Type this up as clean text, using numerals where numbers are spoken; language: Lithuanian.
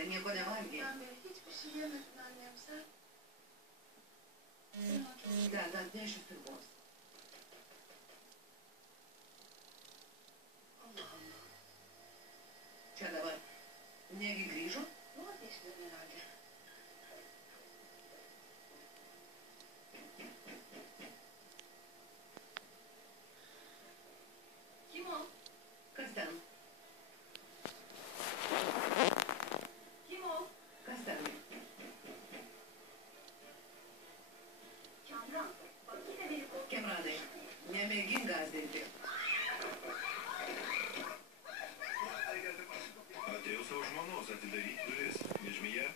Kemrane, nieko nevalgė. Hiçbir şey yemedin annem sen. Deda, atnešiu sriubos. Allah Allah. Čia dabar. Negi grįžo? Bu ateşlerin herhalde. Kim o? Kas ten? Kim o? Kas ten? Kamran. Bak yine beni korkuttu. Kemranai, nemėgink gąsdinti. Atėjau savo žmonos atidaryti duris, ne žmija.